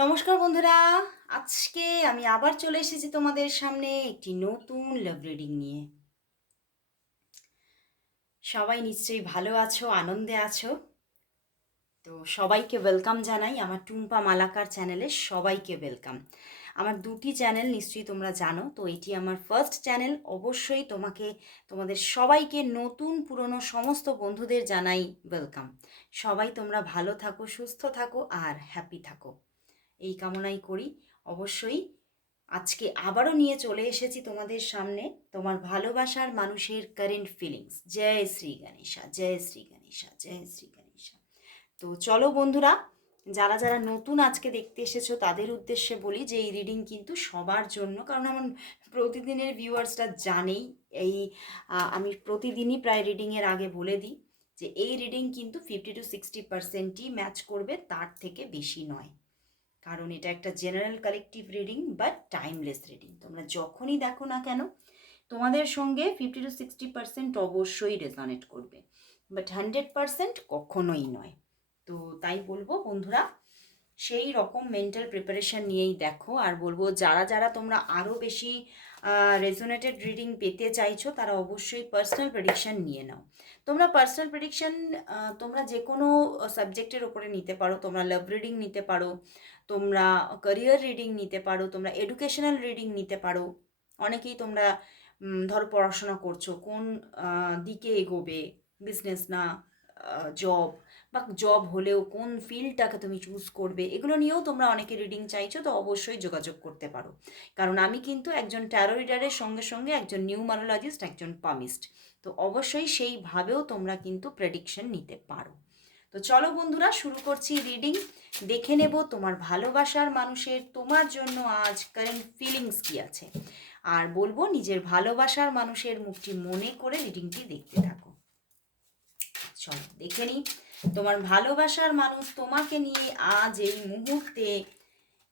নমস্কার বন্ধুরা, আজকে আমি আবার চলে এসেছি তোমাদের সামনে একটি নতুন লাভ রিডিং নিয়ে। সবাই নিশ্চয়ই ভালো আছো, আনন্দে আছো? তো সবাইকে ওয়েলকাম জানাই, আমার টুম্পা মালাকার চ্যানেলে সবাইকে ওয়েলকাম আমার দুটি চ্যানেল নিশ্চয়ই তোমরা জানো, তো এটি আমার ফার্স্ট চ্যানেল অবশ্যই তোমাকে, তোমাদের সবাইকে নতুন, পুরনো সমস্ত বন্ধুদের জানাই ওয়েলকাম সবাই তোমরা ভালো থাকো, সুস্থ থাকো আর হ্যাপি থাকো। এই কামনাই করি। অবশ্যই আজকে আবারও নিয়ে চলে এসেছি তোমাদের সামনে তোমার ভালোবাসার মানুষের কারেন্ট ফিলিংস জয় শ্রী গণেশা, জয় শ্রী গণেশা, জয় শ্রী গণেশা। তো চলো বন্ধুরা, যারা যারা নতুন আজকে দেখতে এসেছ, তাদের উদ্দেশ্যে বলি যে এই রিডিং কিন্তু সবার জন্য, কারণ আমার প্রতিদিনের ভিউয়ার্সরা জানেই, এই আমি প্রতিদিনই প্রায় রিডিংয়ের আগে বলে দিই যে এই রিডিং কিন্তু ফিফটি টু সিক্সটি পার্সেন্টই ম্যাচ করবে, তার থেকে বেশি নয়। কারণ এটা একটা জেনারেল কালেকটিভ রিডিং বা টাইমলেস রিডিং তোমরা যখনই দেখো না কেন, তোমাদের সঙ্গে ফিফটি টু সিক্সটি পার্সেন্ট অবশ্যই রেজনেট করবে। বাট হান্ড্রেড পার্সেন্ট কখনোই নয়। তো তাই বলব বন্ধুরা, সেই রকম মেন্টাল প্রিপারেশান নিয়েই দেখো। আর বলব যারা যারা তোমরা আরও বেশি রেজোনেটেড রিডিং পেতে চাইছো, তারা অবশ্যই পার্সোনাল প্রেডিকশন নিয়ে নাও। তোমরা পার্সোনাল প্রেডিকশন তোমরা যে কোনো সাবজেক্টের ওপরে নিতে পারো, তোমরা লাভ রিডিং নিতে পারো, তোমরা ক্যারিয়ার রিডিং নিতে পারো, তোমরা এডুকেশনাল রিডিং নিতে পারো, অনেকেই তোমরা ধরো পড়াশোনা করছ, কোন দিকে এগোবে বিজনেস না জব বা জব হলেও কোন ফিল্ডটাকে তুমি চুজ করবে, এগুলো নিয়েও তোমরা অনেকে রিডিং চাইছো, তো অবশ্যই যোগাযোগ করতে পারো। কারণ আমি কিন্তু একজন ট্যারো রিডারের সঙ্গে সঙ্গে একজন নিউমারোলজিস্ট একজন পামিস্ট তো অবশ্যই সেইভাবেও তোমরা কিন্তু প্রেডিকশন নিতে পারো। তো চলো বন্ধুরা, শুরু করছি রিডিং দেখে নেব তোমার ভালোবাসার মানুষের, তোমার জন্য আজ কারেন্ট ফিলিংস কি আছে। আর বলব, নিজের ভালোবাসার মানুষের মুখটি মনে করে রিডিংটি দেখতে থাকো। চলো, দেখে নিই। তোমার ভালোবাসার মানুষ তোমাকে নিয়ে আজ এই মুহূর্তে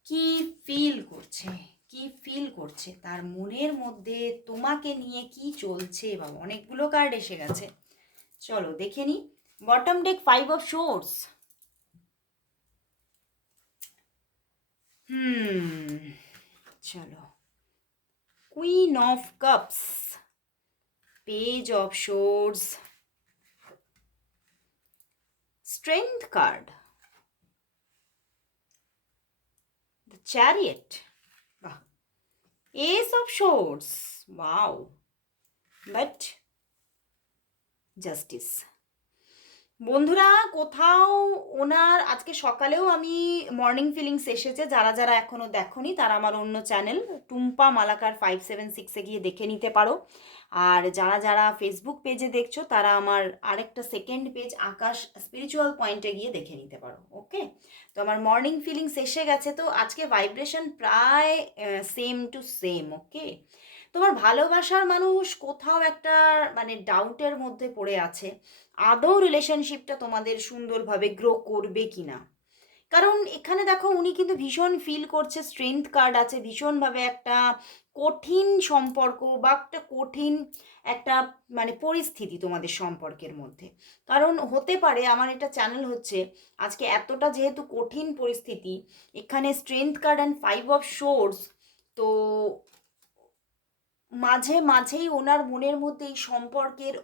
কি ফিল করছে? কি ফিল করছে? তার মনের মধ্যে তোমাকে নিয়ে কি চলছে? বাবা অনেকগুলো কার্ড এসে গেছে। চলো দেখে নিই bottom deck five of swords হুম, চলো। Queen of cups page of swords strength card. The chariot. Ace of swords. Wow. But justice. বন্ধুরা, কোথাও ওনার আজকে সকালেও আমি মর্নিং ফিলিংস এসেছে, যারা যারা এখনও দেখোনি, তারা আমার অন্য channel Tumpa Malakar five seven সিক্সে গিয়ে দেখে নিতে পারো। আর যারা যারা ফেসবুক পেজে দেখছ, তারা আমার আরেকটা সেকেন্ড পেজ আকাশ স্পিরিচুয়াল পয়েন্টে গিয়ে দেখে নিতে পারো ওকে তো আমার মর্নিং ফিলিংস এসে গেছে, তো আজকে ভাইব্রেশন প্রায় সেম টু সেম ওকে তোমার ভালোবাসার মানুষ কোথাও একটা মানে ডাউটের মধ্যে পড়ে আছে, আদৌ রিলেশনশিপটা তোমাদের সুন্দরভাবে গ্রো করবে কি না কারণ এখানে দেখো উনি কিন্তু ভীষণ ফিল করছে স্ট্রেংথ কার্ড আছে, ভীষণভাবে একটা কঠিন সম্পর্ক বা একটা কঠিন একটা মানে পরিস্থিতি তোমাদের সম্পর্কের মধ্যে। কারণ হতে পারে আমার এটা চ্যানেল হচ্ছে, আজকে এতটা যেহেতু কঠিন পরিস্থিতি, এখানে strength card and five of swords তো মাঝে মাঝেই ওনার মনের মধ্যে এই সম্পর্কের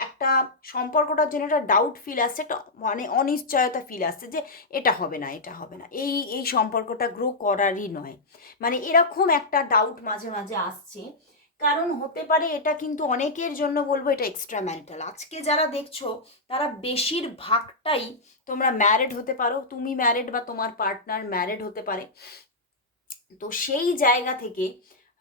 একটা সম্পর্কটার জন্য একটা ডাউট ফিল আসছে, একটা মানে অনিশ্চয়তা ফিল আসছে যে এটা হবে না, এটা হবে না। এই এই সম্পর্কটা গ্রো করারই নয়। মানে এরকম একটা ডাউট মাঝে মাঝে আসছে। কারণ হতে পারে এটা কিন্তু অনেকের জন্য বলব এটা এক্সট্রা ম্যারিটাল আজকে যারা দেখছ, তারা বেশিরভাগটাই তোমরা ম্যারেড হতে পারো, তুমি ম্যারেড বা তোমার পার্টনার ম্যারেড হতে পারে। তো সেই জায়গা থেকে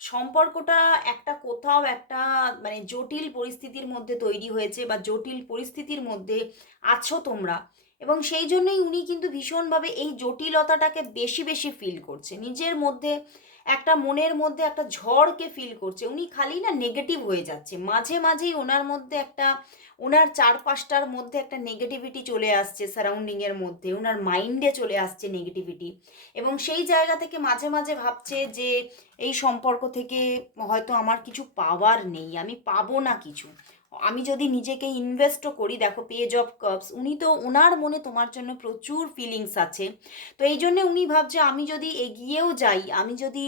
সম্পর্কটা একটা কোথাও একটা মানে জটিল পরিস্থিতির মধ্যে তৈরি হয়েছে বা জটিল পরিস্থিতির মধ্যে আছো তোমরা। এবং সেই জন্যই উনি কিন্তু ভীষণভাবে এই জটিলতাটাকে বেশি বেশি ফিল করছে। নিজের মধ্যে একটা মনের মধ্যে একটা ঝড়কে ফিল করছে। উনি খালি না নেগেটিভ হয়ে যাচ্ছে। মাঝে মাঝেই ওনার মধ্যে একটা, ওনার চারপাশটার মধ্যে একটা নেগেটিভিটি চলে আসছে সারাউন্ডিংয়ের মধ্যে। ওনার মাইন্ডে চলে আসছে নেগেটিভিটি এবং সেই জায়গা থেকে মাঝে মাঝে ভাবছে যে, এই সম্পর্ক থেকে হয়তো আমার কিছু পাওয়ার নেই, আমি পাবো না কিছু। আমি যদি নিজেকে ইনভেস্টও করি, দেখো পেজ অফ কাপস উনি তো ওনার মনে তোমার জন্য প্রচুর ফিলিংস আছে। তো এই জন্যে উনি ভাবছে, আমি যদি এগিয়েও যাই, আমি যদি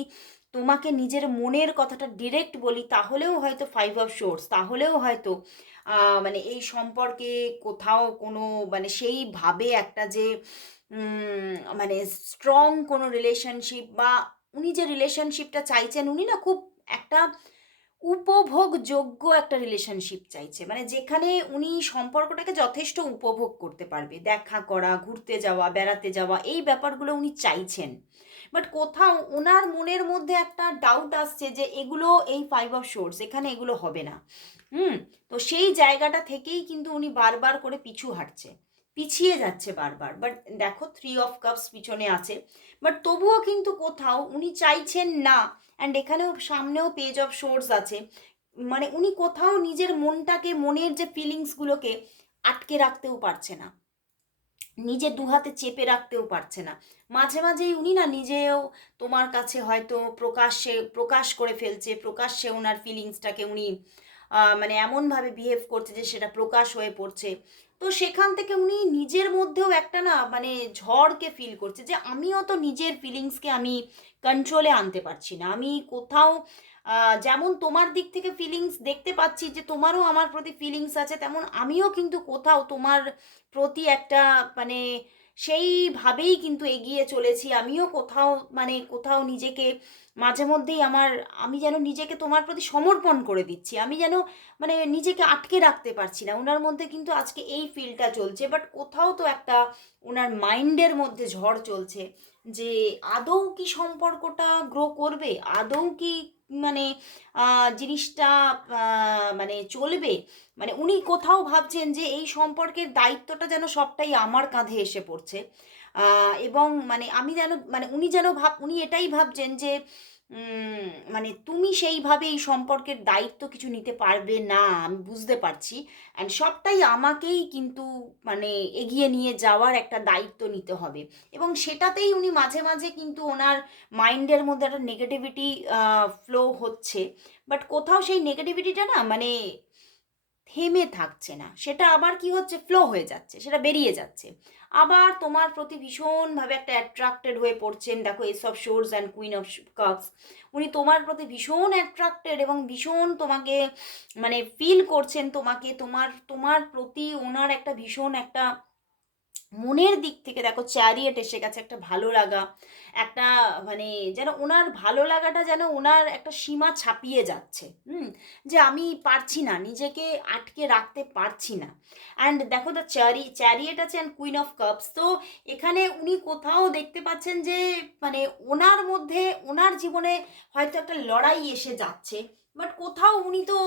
তোমাকে নিজের মনের কথাটা ডিরেক্ট বলি, তাহলেও হয়তো ফাইভ অফ শোর্স তাহলেও হয়তো মানে এই সম্পর্কে কোথাও কোনো মানে সেইভাবে একটা যে মানে স্ট্রং কোনো রিলেশনশিপ বা উনি যে রিলেশনশিপটা চাইছেন, উনি না খুব একটা উপভোগযোগ্য একটা রিলেশনশিপ চাইছে। মানে যেখানে উনি সম্পর্কটাকে যথেষ্ট উপভোগ করতে পারবে। দেখা করা, ঘুরতে যাওয়া, বেড়াতে যাওয়া, এই ব্যাপারগুলো উনি চাইছেন। বাট কোথাও ওনার মনের মধ্যে একটা ডাউট আসছে যে এগুলো এই ফাইভ অফ শোর্স এখানে এগুলো হবে না। হুম? তো সেই জায়গাটা থেকেই কিন্তু উনি বারবার করে পিছু হাঁটছে। পিছিয়ে যাচ্ছে বারবার। বাট দেখো থ্রি অফ কাপস পিছনে আছে। বাট তবুও কিন্তু কোথাও উনি চাইছেন না অ্যান্ড এখানেও সামনেও পেজ অফ শোর্স আছে। মানে উনি কোথাও নিজের মনটাকে, মনের যে ফিলিংসগুলোকে আটকে রাখতেও পারছে না। নিজে দু হাতে চেপে রাখতেও পারছে না। মাঝে মাঝেই উনি না নিজেও তোমার কাছে হয়তো প্রকাশ্যে, প্রকাশ করে ফেলছে, প্রকাশ্যে ওনার ফিলিংসটাকে উনি মানে এমনভাবে বিহেভ করছে যে সেটা প্রকাশ হয়ে পড়ছে। তো সেখান থেকে উনি নিজের মধ্যেও একটা না মানে ঝড়কে ফিল করছে যে আমিও তো নিজের ফিলিংসকে আমি কন্ট্রোলে আনতে পারছি না। আমি কোথাও যেমন তোমার দিক থেকে ফিলিংস দেখতে পাচ্ছি যে তোমারও আমার প্রতি ফিলিংস আছে, তেমন আমিও কিন্তু কোথাও তোমার প্রতি একটা মানে সেইভাবেই কিন্তু এগিয়ে চলেছি। আমিও কোথাও মানে কোথাও নিজেকে, মাঝে মধ্যেই আমার, আমি যেন নিজেকে তোমার প্রতি সমর্পণ করে দিচ্ছি। আমি যেন মানে নিজেকে আটকে রাখতে পারছি না। ওনার মধ্যে কিন্তু আজকে এই ফিলটা চলছে বাট কোথাও তো একটা ওনার মাইন্ডের মধ্যে ঝড় চলছে যে, আদৌ কি সম্পর্কটা গ্রো করবে? আদৌ কি মানে জিনিসটা মানে চলবে। মানে উনি কোথাও ভাবছেন যে এই সম্পর্কের দায়িত্বটা যেন সবটাই আমার কাঁধে এসে পড়ছে। এবং মানে আমি যেন মানে উনি যেন ভাব, উনি এটাই ভাবছেন যে মানে তুমি সেইভাবে এই সম্পর্কের দায়িত্ব কিছু নিতে পারবে না, আমি বুঝতে পারছি। অ্যান্ড সবটাই আমাকেই কিন্তু মানে এগিয়ে নিয়ে যাওয়ার একটা দায়িত্ব নিতে হবে। এবং সেটাতেই উনি মাঝে মাঝে কিন্তু ওনার মাইন্ডের মধ্যে একটা নেগেটিভিটি ফ্লো হচ্ছে। বাট কোথাও সেই নেগেটিভিটিটা না মানে থেমে থাকছে না। সেটা আবার কি হচ্ছে? ফ্লো হয়ে যাচ্ছে, সেটা বেরিয়ে যাচ্ছে। আবার তোমার প্রতি ভীষণভাবে একটা অ্যাট্রাক্টেড হয়ে পড়ছেন, দেখো ace of swords and queen of cups উনি তোমার প্রতি ভীষণ অ্যাট্রাক্টেড এবং ভীষণ তোমাকে মানে ফিল করছেন তোমাকে, তোমার তোমার প্রতি ওনার একটা ভীষণ একটা মনের দিক থেকে দেখো চ্যারিয়েট এসে গেছে, একটা ভালো লাগা, একটা মানে যেন ওনার ভালো লাগাটা যেন ওনার একটা সীমা ছাপিয়ে যাচ্ছে, হুম? যে আমি পারছি না, নিজেকে আটকে রাখতে পারছি না। অ্যান্ড দেখো দ্য চ্যারি চ্যারিয়েট আছে অ্যান্ড কুইন অফ কাপস তো এখানে উনি কোথাও দেখতে পাচ্ছেন যে মানে ওনার মধ্যে ওনার জীবনে হয়তো একটা লড়াই এসে যাচ্ছে। বাট কোথাও উনি তো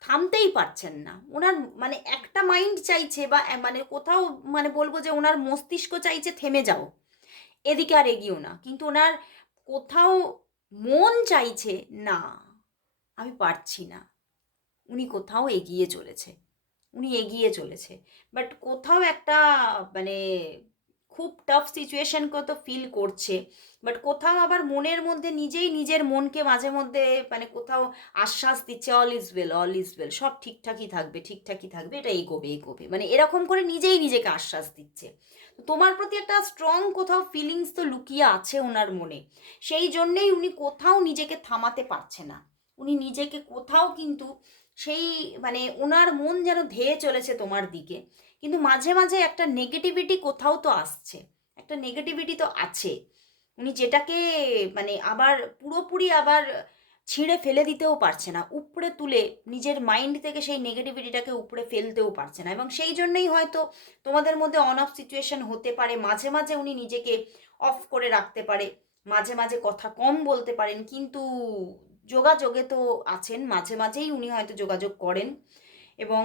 থামতেই পারছেন না। ওনার মানে একটা মাইন্ড চাইছে বা মানে কোথাও মানে বলব যে ওনার মস্তিষ্ক চাইছে থেমে যাও। এদিকে আর এগিয়েও না। কিন্তু ওনার কোথাও মন চাইছে, না, আমি পারছি না। উনি কোথাও এগিয়ে চলেছে। উনি এগিয়ে চলেছে। বাট কোথাও একটা মানে খুব টাফ সিচুয়েশনকে তো ফিল করছে। বাট কোথাও আবার মনের মধ্যে নিজেই নিজের মনকে মাঝে মধ্যে মানে কোথাও আশ্বাস দিচ্ছে all is well all is well সব ঠিকঠাকই থাকবে ঠিকঠাকই থাকবে, এটা এগোবে এগোবে। মানে এরকম করে নিজেই নিজেকে আশ্বাস দিচ্ছে। তোমার প্রতি একটা স্ট্রং কোথাও ফিলিংস তো লুকিয়ে আছে ওনার মনে। সেই জন্যেই উনি কোথাও নিজেকে থামাতে পারছে না। উনি নিজেকে কোথাও কিন্তু সেই মানে ওনার মন যেন ধেয়ে চলেছে তোমার দিকে। কিন্তু মাঝে মাঝে একটা নেগেটিভিটি কোথাও তো আসছে। একটা নেগেটিভিটি তো আছে। উনি যেটাকে মানে আবার পুরোপুরি আবার ছিঁড়ে ফেলে দিতেও পারছে না উপড়ে তুলে নিজের মাইন্ড থেকে সেই নেগেটিভিটিটাকে উপড়ে ফেলতেও পারছে না। এবং সেই জন্যই হয়তো তোমাদের মধ্যে অন অফ সিচুয়েশন হতে পারে, মাঝে মাঝে উনি নিজেকে অফ করে রাখতে পারে, মাঝে মাঝে কথা কম বলতে পারেন, কিন্তু যোগাযোগে তো আছেন, মাঝে মাঝেই উনি হয়তো যোগাযোগ করেন। এবং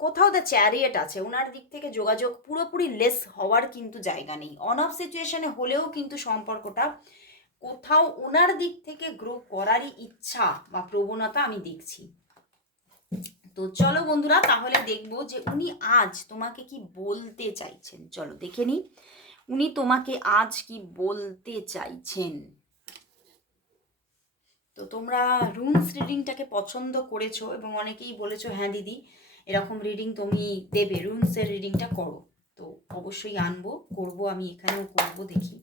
কোথাও দ্য চ্যারিয়েট আছে। ওনার দিক থেকে যোগাযোগ পুরোপুরি লেস হওয়ার কিন্তু জায়গা নেই। অন অফ সিচুয়েশনে হলেও কিন্তু সম্পর্কটা কোথাও ওনার দিক থেকে গ্রো করারই ইচ্ছা বা প্রবণতা আমি দেখছি। তো চলো বন্ধুরা, তাহলে দেখব যে উনি আজ তোমাকে কি বলতে চাইছেন। চলো দেখে নিই, উনি তোমাকে আজ কি বলতে চাইছেন? তো তোমরা রুমস রিডিংটাকে পছন্দ করেছ এবং অনেকেই বলেছ হ্যাঁ দিদি। এরকম রিডিং তুমি দেবে রুমসের রিডিংটা করো। তো অবশ্যই আনব, করব আমি এখানেও করব, দেখি।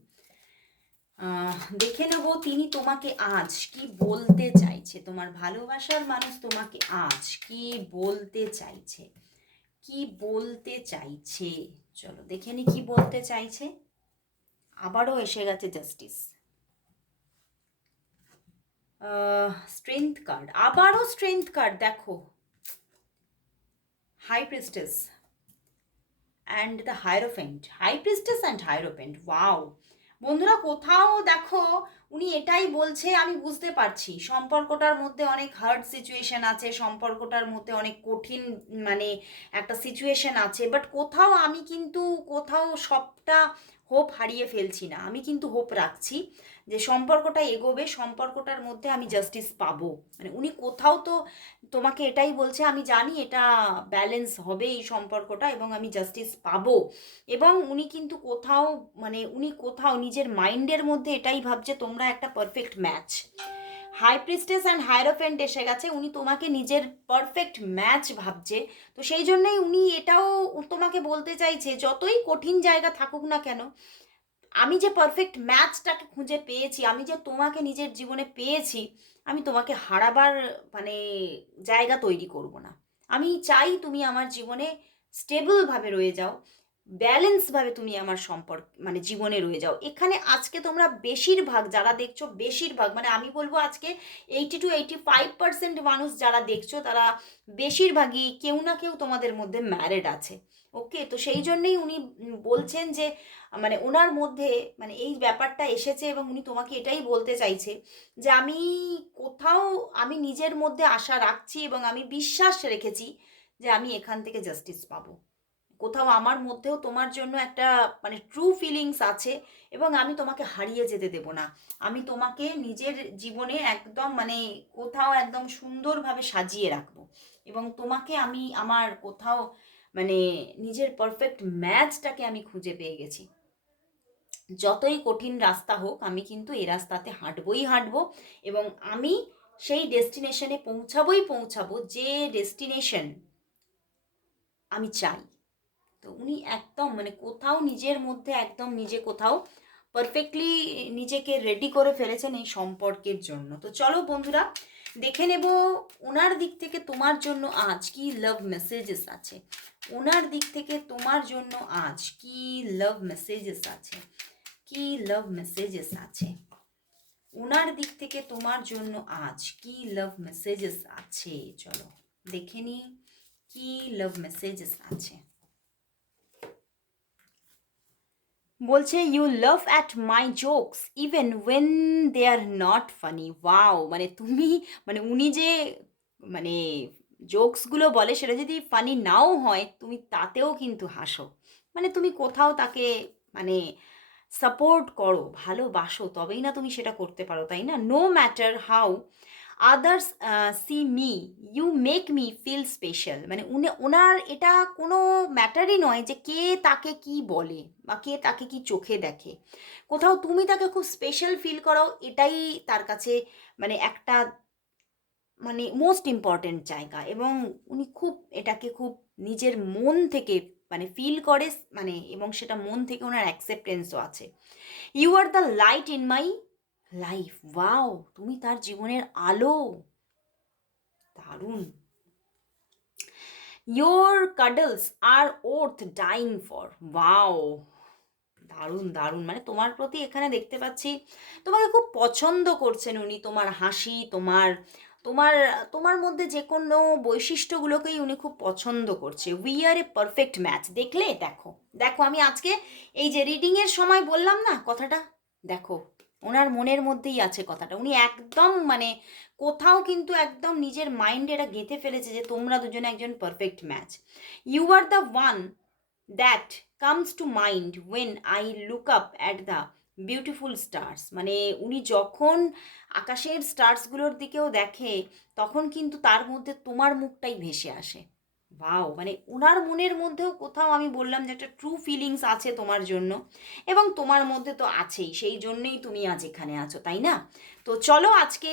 দেখে নেব তিনি তোমাকে আজ কি বলতে চাইছে। তোমার ভালোবাসার মানুষ তোমাকে আজ কি বলতে চাইছে? কি বলতে চাইছে? চলো দেখে নি কি বলতে চাইছে। আবারও এসে গেছে জাস্টিস স্ট্রেংথ কার্ড আবারও স্ট্রেংথ কার্ড দেখো। High priestess and the hierophant high priestess and hierophant wow বন্ধুরা, কোথাও দেখো, উনি এটাই বলছে, আমি বুঝতে পারছি। সম্পর্কটার মধ্যে অনেক হার্ড সিচুয়েশন আছে, সম্পর্কটার মধ্যে অনেক কঠিন মানে একটা সিচুয়েশন আছে। বাট কোথাও আমি কিন্তু, কোথাও সবটা হোপ হারিয়ে ফেলছি না। আমি কিন্তু হোপ রাখছি। যে সম্পর্কটা এগোবে, সম্পর্কটার মধ্যে আমি জাস্টিস পাবো। মানে উনি কোথাও তো তোমাকে এটাই বলছে, আমি জানি এটা ব্যালেন্স হবে এই সম্পর্কটা এবং আমি জাস্টিস পাবো। এবং উনি কিন্তু কোথাও মানে উনি কোথাও নিজের মাইন্ডের মধ্যে এটাই ভাবছে, তোমরা একটা perfect match high priestess and hierophant এসে গেছে, উনি তোমাকে নিজের পারফেক্ট ম্যাচ ভাবছে। তো সেই জন্যই উনি এটাও তোমাকে বলতে চাইছে, যতই কঠিন জায়গা থাকুক না কেন আমি যে পারফেক্ট ম্যাচটাকে খুঁজে পেয়েছি, আমি যে তোমাকে নিজের জীবনে পেয়েছি, আমি তোমাকে হারাবার মানে জায়গা তৈরি করব না। আমি চাই তুমি আমার জীবনে স্টেবলভাবে রয়ে যাও ব্যালেন্সভাবে তুমি আমার সম্পর্ক মানে জীবনে রয়ে যাও। এখানে আজকে তোমরা বেশিরভাগ যারা দেখছ, বেশিরভাগ মানে আমি বলব আজকে eighty to eighty five percent মানুষ যারা দেখছ, তারা বেশিরভাগই কেউ না কেউ তোমাদের মধ্যে ম্যারেড আছে। ওকে, তো সেই জন্যেই উনি বলছেন যে মানে ওনার মধ্যে মানে এই ব্যাপারটা এসেছে এবং উনি তোমাকে এটাই বলতে চাইছে যে আমি কোথাও, আমি নিজের মধ্যে আশা রাখছি এবং আমি বিশ্বাস রেখেছি যে আমি এখান থেকে জাস্টিস পাবো। কোথাও আমার মধ্যেও তোমার জন্য একটা মানে ট্রু ফিলিংস আছে এবং আমি তোমাকে হারিয়ে যেতে দেব না। আমি তোমাকে নিজের জীবনে একদম মানে কোথাও একদম সুন্দরভাবে সাজিয়ে রাখব এবং তোমাকে আমি আমার কোথাও মানে নিজের পারফেক্ট ম্যাচটাকে আমি খুঁজে পেয়ে গেছি। যতই কঠিন রাস্তা হোক, আমি কিন্তু এই রাস্তাতে হাঁটবই হাঁটবো এবং আমি সেই ডেস্টিনেশনে পৌঁছাবোই পৌঁছাবো যে ডেস্টিনেশন আমি চাই। তো উনি একদম মানে কোথাও নিজের মধ্যে একদম নিজে কোথাও পারফেক্টলি নিজেকে রেডি করে ফেলেছেন এই সম্পর্কের জন্য। তো চলো বন্ধুরা দেখে নেব ওনার দিক থেকে তোমার জন্য আজ কি লাভ মেসেজেস আছে। ওনার দিক থেকে তোমার জন্য আজ কি লাভ মেসেজেস আছে। কি লাভ মেসেজেস আছে। ওনার দিক থেকে তোমার জন্য আজ কি লাভ মেসেজেস আছে। চলো দেখে নি কি লাভ মেসেজেস আছে। বলছে you laugh at my jokes even when they are not funny wow মানে তুমি মানে উনি যে মানে জোকসগুলো বলে, সেটা যদি ফানি নাও হয়, তুমি তাতেও কিন্তু হাসো। মানে তুমি কোথাও তাকে মানে সাপোর্ট করো, ভালোবাসো, তবেই না তুমি সেটা করতে পারো, তাই না? No matter how others see me you make me feel special মানে উনি ওনার এটা কোনো ম্যাটারই নয় যে কে তাকে কি বলে বা কে তাকে কি চোখে দেখে। কোথাও তুমি তাকে খুব স্পেশাল ফিল করাও, এটাই তার কাছে মানে একটা মানে মোস্ট ইম্পর্ট্যান্ট জায়গা। এবং উনি খুব, এটাকে খুব নিজের মন থেকে মানে ফিল করে মানে এবং সেটা মন থেকে ওনার অ্যাকসেপ্টেন্সও আছে। You are the light in my life wow তুমি তার জীবনের আলো। দারুণ। Your cuddles are worth dying for wow দারুণ দারুণ। মানে তোমার প্রতি এখানে দেখতে পাচ্ছি, তোমাকে খুব পছন্দ করছেন উনি। তোমার হাসি, তোমার তোমার তোমার মধ্যে যে কোনো বৈশিষ্ট্যগুলোকেই উনি খুব পছন্দ করছে। We are a perfect match দেখলে? দেখো। দেখো, আমি আজকে এই যে রিডিংয়ের সময় বললাম না কথাটা? দেখো। ওনার মনের মধ্যেই আছে কথাটা। উনি একদম মানে কোথাও কিন্তু একদম নিজের মাইন্ডে এটা গেঁথে ফেলেছে যে তোমরা দুজনে একজন perfect match you are the one that comes to mind when I look up at the beautiful stars মানে উনি যখন আকাশের স্টার্সগুলোর দিকেও দেখে, তখন কিন্তু তার মধ্যে তোমার মুখটাই ভেসে আসে। বাও মানে ওনার মনের মধ্যেও কোথাও আমি বললাম যে একটা ট্রু ফিলিংস আছে তোমার জন্য এবং তোমার মধ্যে তো আছেই, সেই জন্যেই তুমি আজ এখানে আছো, তাই না? তো চলো আজকে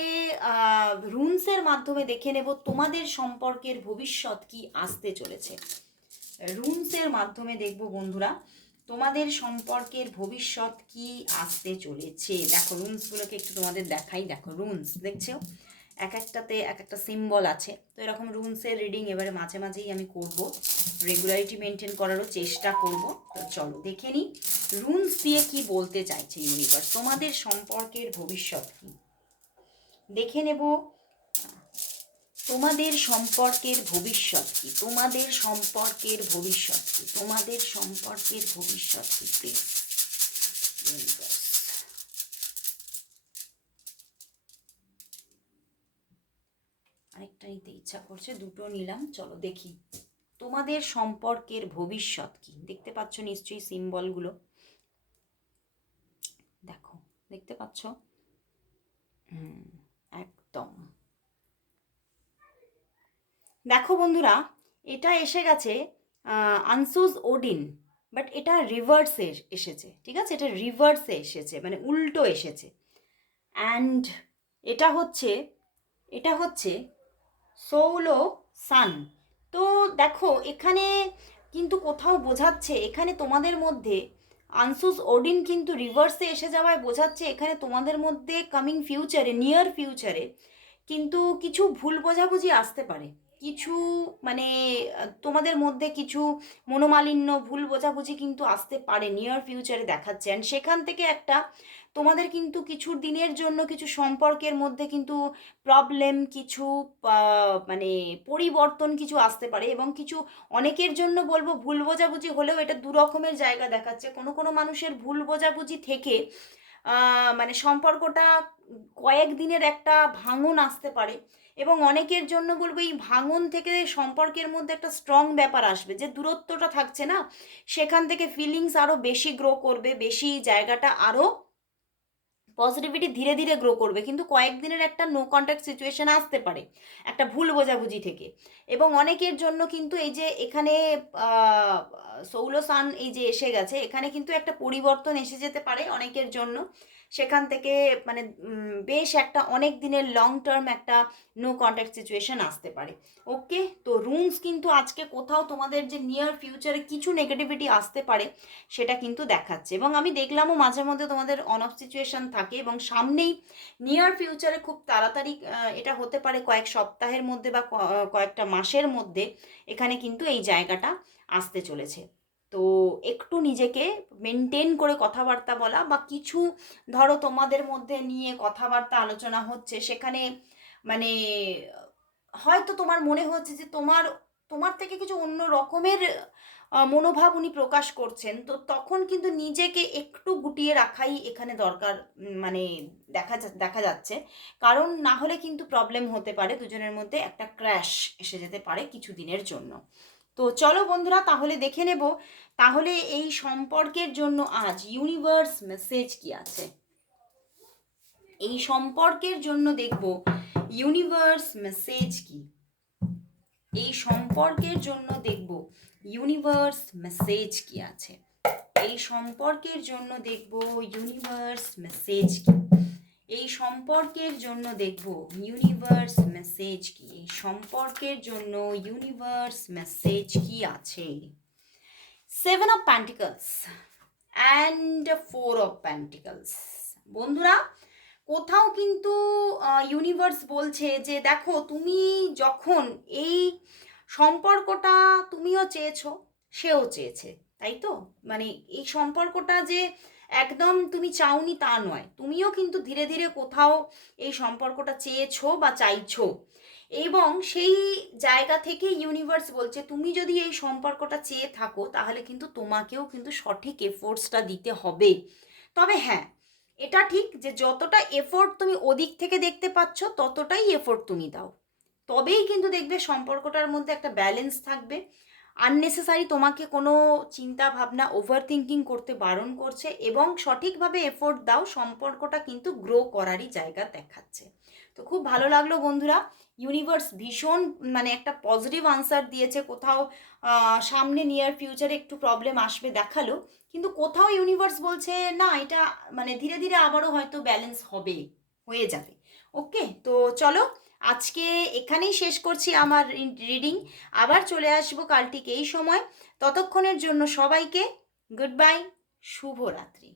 রুনসের মাধ্যমে দেখে নেব তোমাদের সম্পর্কের ভবিষ্যৎ কি আসতে চলেছে। রুনসের মাধ্যমে দেখব বন্ধুরা, তোমাদের সম্পর্কের ভবিষ্যৎ কি আসতে চলেছে? দেখো রুনসগুলোকে একটু তোমাদের দেখাই, দেখো রুনস দেখছ? এক একটাতে এক একটা সিম্বল আছে। তো এরকম রুনসের রিডিং এবারে মাঝে মাঝেই আমি করব। রেগুলারিটি মেনটেন করারও চেষ্টা করব। তো চলো দেখে নিই রুনস দিয়ে কি বলতে চাইছে ইউনিভার্স তোমাদের সম্পর্কের ভবিষ্যৎ কি? দেখে নেব। তোমাদের সম্পর্কের ভবিষ্যৎ কি? তোমাদের সম্পর্কের ভবিষ্যৎ কি? তোমাদের সম্পর্কের ভবিষ্যৎ কি? প্লিজ আরেকটা নিতে ইচ্ছা করছে, দুটো নিলাম, চলো দেখি। তোমাদের সম্পর্কের ভবিষ্যৎ কি? দেখতে পাচ্ছ নিশ্চয়ই সিম্বলগুলো দেখো, দেখতে পাচ্ছ? হুম, একদম। দেখো বন্ধুরা, এটা এসে গেছে আনসুজ ওডিন বাট এটা রিভার্সে এসেছে, ঠিক আছে? এটা রিভার্সে এসেছে মানে উল্টো এসেছে। অ্যান্ড এটা হচ্ছে এটা হচ্ছে সৌলো সান। তো দেখো, এখানে কিন্তু কোথাও বোঝাচ্ছে, এখানে তোমাদের মধ্যে আনসুস ওডিন কিন্তু রিভার্সে এসে যাওয়ায় বোঝাচ্ছে, এখানে তোমাদের মধ্যে কামিং ফিউচারে নিয়ার ফিউচারে কিন্তু কিছু ভুল বোঝাবুঝি আসতে পারে। কিছু মানে তোমাদের মধ্যে কিছু মনোমালিন্য, ভুল বোঝাবুঝি কিন্তু আসতে পারে নিয়ার ফিউচারে দেখাচ্ছে। অ্যান্ড সেখান থেকে একটা তোমাদের কিন্তু কিছু দিনের জন্য কিছু সম্পর্কের মধ্যে কিন্তু প্রবলেম কিছু মানে পরিবর্তন কিছু আসতে পারে এবং কিছু অনেকের জন্য বলব ভুল বোঝাবুঝি হলেও এটা দু রকমের জায়গা দেখাচ্ছে। কোনো কোনো মানুষের ভুল বোঝাবুঝি থেকে মানে সম্পর্কটা কয়েক দিনের একটা ভাঙন আসতে পারে এবং অনেকের জন্য বলব এই ভাঙন থেকে সম্পর্কের মধ্যে একটা স্ট্রং ব্যাপার আসবে। যে দূরত্বটা থাকছে না, সেখান থেকে ফিলিংস আরও বেশি গ্রো করবে, বেশি জায়গাটা আরও পজিটিভিটি ধীরে ধীরে গ্রো করবে, কিন্তু কয়েকদিনের একটা নো কন্ট্যাক্ট সিচুয়েশন আসতে পারে, একটা ভুল বোঝাবুঝি থেকে। এবং অনেকের জন্য কিন্তু এই যে এখানে সৌল সান এই যে এসে গেছে, এখানে কিন্তু একটা পরিবর্তন এসে যেতে পারে অনেকের জন্য। সেখান থেকে মানে বেশ একটা অনেক দিনের লং টার্ম একটা নো কন্ট্যাক্ট সিচুয়েশন আসতে পারে। ওকে তো রুমস কিন্তু আজকে কোথাও তোমাদের যে নিয়ার ফিউচারে কিছু নেগেটিভিটি আসতে পারে, সেটা কিন্তু দেখাচ্ছে। এবং আমি দেখলামও মাঝে মধ্যে তোমাদের অন অফ সিচুয়েশন থাকে এবং সামনেই নিয়ার ফিউচারে খুব তাড়াতাড়ি এটা হতে পারে কয়েক সপ্তাহের মধ্যে বা কয়েকটা মাসের মধ্যে এখানে কিন্তু এই জায়গাটা আসতে চলেছে। তো একটু নিজেকে মেনটেন করে কথাবার্তা বলা বা কিছু ধরো তোমাদের মধ্যে নিয়ে কথাবার্তা আলোচনা হচ্ছে, সেখানে মানে হয়তো তোমার মনে হচ্ছে যে তোমার তোমার থেকে কিছু অন্য রকমের মনোভাব উনি প্রকাশ করছেন। তো তখন কিন্তু নিজেকে একটু গুটিয়ে রাখাই এখানে দরকার মানে দেখা দেখা যাচ্ছে। কারণ না হলে কিন্তু প্রবলেম হতে পারে, দুজনের মধ্যে একটা ক্র্যাশ এসে যেতে পারে কিছু দিনের জন্য। তো চলো বন্ধুরা, তাহলে দেখে নেব। তাহলে এই সম্পর্কের জন্য আজ ইউনিভার্স মেসেজ কি আছে? এই সম্পর্কের জন্য দেখব ইউনিভার্স মেসেজ কি? এই সম্পর্কের জন্য দেখব ইউনিভার্স মেসেজ কি আছে? এই সম্পর্কের জন্য দেখব ইউনিভার্স মেসেজ কি? এই সম্পর্কের জন্য দেখব ইউনিভার্স মেসেজ কি? এই সম্পর্কের জন্য ইউনিভার্স মেসেজ কি আছে? Seven of pentacles and four of pentacles বন্ধুরা, কোথাও কিন্তু ইউনিভার্স বলছে যে দেখো, তুমি যখন এই সম্পর্কটা তুমিও চেয়েছো, সেও চেয়েছে, তাই তো? মানে এই সম্পর্কটা যে একদম তুমি চাওনি তা নয়। তুমিও কিন্তু ধীরে ধীরে কোথাও এই সম্পর্কটা চেয়েছো বা চাইছো। এবং সেই জায়গা থেকে ইউনিভার্স বলছে, তুমি যদি এই সম্পর্কটা চেয়ে থাকো, তাহলে কিন্তু তোমাকেও কিন্তু সঠিক এফোর্টসটা দিতে হবে। তবে হ্যাঁ এটা ঠিক যে যতটা এফোর্ট তুমি ওদিক থেকে দেখতে পাচ্ছ, ততটাই এফোর্ট তুমি দাও। তবেই কিন্তু দেখবে সম্পর্কটার মধ্যে একটা ব্যালেন্স থাকবে। আননেসেসারি তোমাকে কোনো চিন্তা ভাবনা ওভার থিঙ্কিং করতে বারণ করছে এবং সঠিকভাবে এফোর্ট দাও, সম্পর্কটা কিন্তু গ্রো করারই জায়গা দেখাচ্ছে। তো খুব ভালো লাগল বন্ধুরা ইউনিভার্স ভীষণ মানে একটা পজিটিভ আনসার দিয়েছে, কোথাও সামনে নিয়ার ফিউচারে একটু প্রবলেম আসবে দেখাল, কিন্তু কোথাও ইউনিভার্স বলছে, না, এটা মানে ধীরে ধীরে আবারও হয়তো ব্যালেন্স হবে, হয়ে যাবে। ওকে তো চলো আজকে এখানেই শেষ করছি আমার রিডিং আবার চলে আসব কাল ঠিক এই সময়। ততক্ষণের জন্য সবাইকে গুড বাই, শুভরাত্রি।